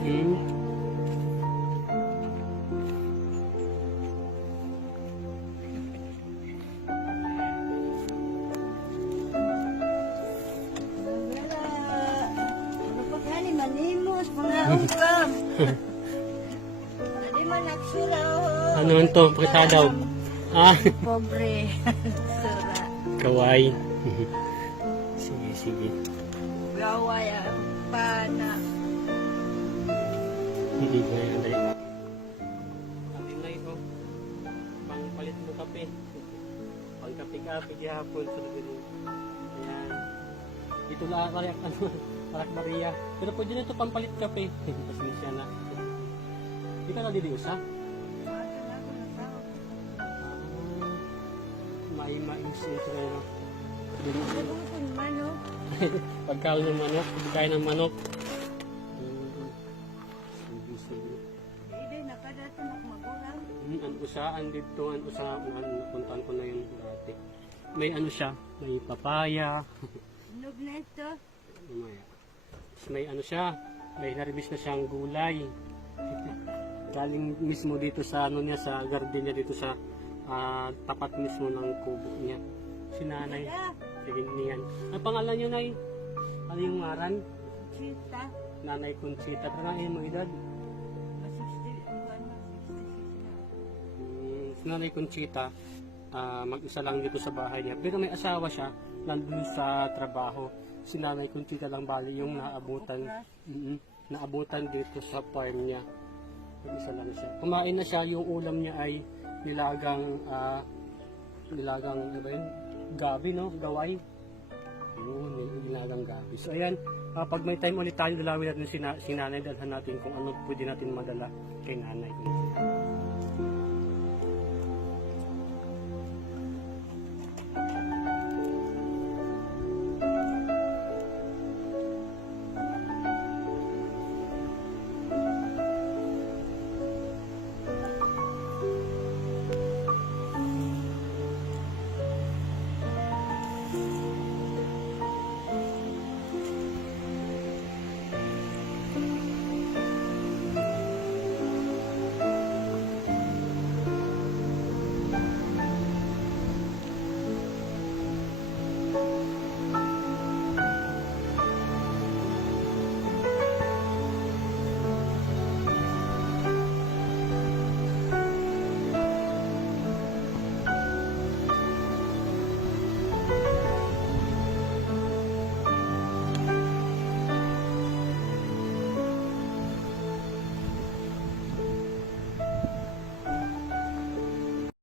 Hmm. Ano pa gani manimos mga ugam. Hindi man nagsura. Ano man to? Pakita daw. Ah, Pobre. Sura. kawaii. Sige, sige. Gaway ang pana. Hindi ko yan, dali. Ang inay ko. Pangpalit mo kape. Pangkape-kape gihapon sa lagano. Ayan. Ito lang kaya ano, Parak Maria. Pero pwede na ito pampalit kape. Pasensya na. Hindi ka na diliusa? May mais na no. Bukod manok. Pagkaon ng manok, pagkain ng manok. Sige. Hindi, nakadato magulang. Ang usaan dito, ang usaan, napuntahan ko na yung dati. May ano siya, may papaya. Inog na ito. Mamaya. Tapos may ano siya, may harvest na siyang gulay. Galing mismo dito sa ano niya, sa garden niya dito sa tapat mismo ng kubo niya. Si nanay, sige niyan. Ang pangalan niyo, Nay? Ano yung ngaran? Chita. Nanay Conchita. Pero nga yung mga edad? Si Nanay Conchita, mag-isa lang dito sa bahay niya. Pero may asawa siya, nandun sa trabaho. Si Nanay Conchita lang bali yung naabutan. Naabutan dito sa farm niya. Mag-isa lang siya. Kumain na siya, yung ulam niya ay nilagang, ano ba yun? Gabi, no? Gaway. Yun, nilagang gabi. So, ayan, pag may time ulit tayo, dalawin natin si Nanay, dalhan natin kung ano pwede natin madala kay Nanay Conchita.